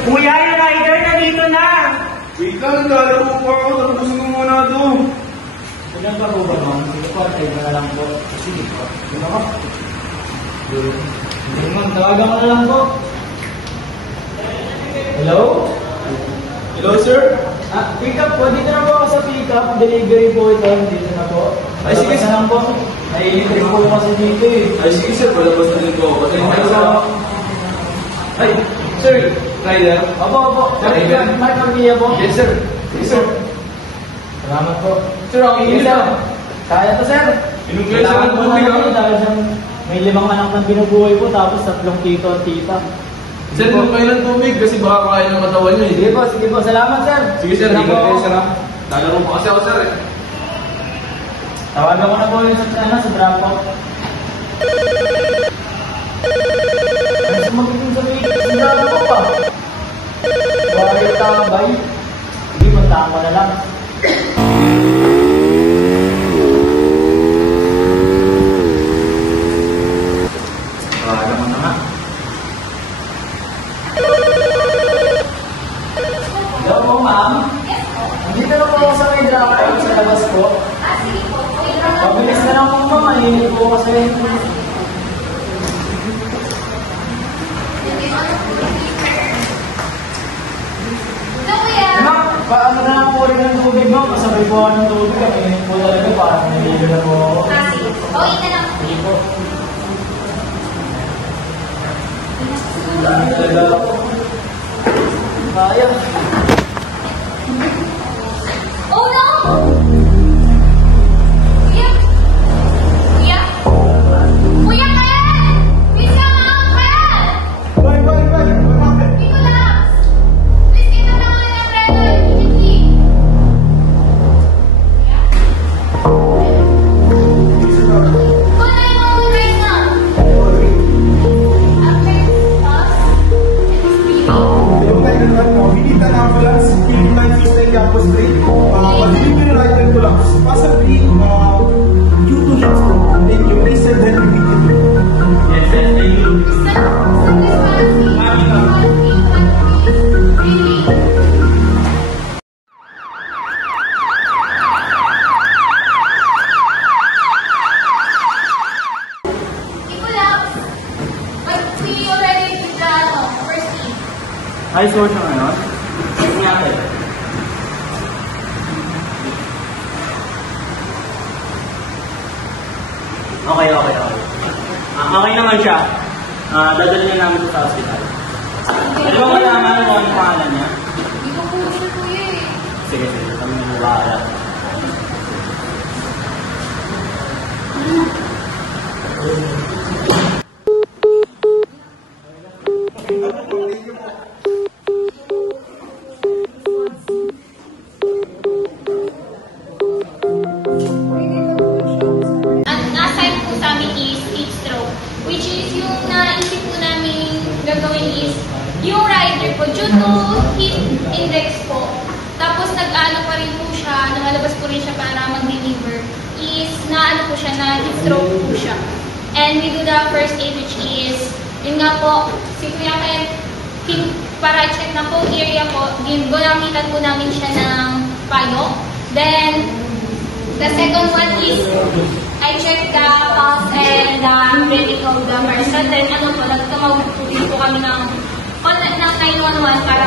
Kuya, yung rider na dito na! Wait lang, naglalaro po ako. Tapusin ko muna ito. Ilan pa po ba, ma'am? Sige po, tayo na lang po. Sige po. Ano ka? Hindi, ma'am. Tawagan ko na lang po. Hello? Hello, sir? Pick up po. Dito na po ako sa pick up. Delivery po ito. Dito na po. Ay, sige, na lang po. Naiinit po kasi dito eh. Ay, sige, sir. Palabas na rin po ako. Ay, sir. Rider? Opo. May pamilya po? Yes, sir. Yes, sir. Salamat po. Sir, ang ingin lang. Kaya to, sir. Inungkay sa Kailangan po tubig, namin dahil may 5 anak ng binubuhay po tapos 3 tito at tita. Sir, inungkay lang tubig kasi baka kaya ng katawan niyo eh. Sige po. Salamat, sir. Sige, sir. Sige Ingat po. kayo, sir. Lalaro po kasi ako, sir eh. Tawagan ko na po yung sa drop-off. Ano magiging sabihin? Ang drop-off pa. Wala tambay. Hindi, puntaan ko na lang. Alam mo na nga. Hello po, ma'am. Nandito na po ako sa may drop-off sa labas po. Sige po. Mabilis na lang po, ma'am. Mahilig po kasi. Ma'am, paano na lang po rin ng tubig, ma'am? Masabay po ako ng tubig. Kaminit po talaga. Parang nalilo na po ako. Okay na lang. Sige po. Talaga po. Kaya. Oh no! Kuya! Kuya! Kuya Ken! Please come out, Ken! Dito lang! Please get na lang ng umbrella immediately! Call 911 right now! After us, We need an ambulance, Philippine Eastern Campus Street. Delivery rider ko lang. Possibly, due to heat stroke. Thank you. They said that immediately. Yes, thank you. send this really? Nicolás, but we already did the first team. Ay, sort ng ano? Yes, nga po. Okay. Okay naman siya. Dadalhin na namin sa hospital. Ano ba malaman mo ang pangalan niya? Hindi ko po siya kuya eh. Sige. Kami na bahala. Ang nasa po sa amin is heat stroke, which is yung naisip po namin gagawin is yung rider po due to heat index po. Tapos nag-ano pa rin po siya, nakalabas po rin siya para mag-deliver, is na-ano po siya, na heat stroke po siya. And we do the first aid, which is, yun nga po, si Kuya Ken, para check na po area po, ginamitan po namin siya ng payo. Then, the second one is, I check the pulse and the breathing of the person. Then, ano po, nagtumawag po kami ng 911 para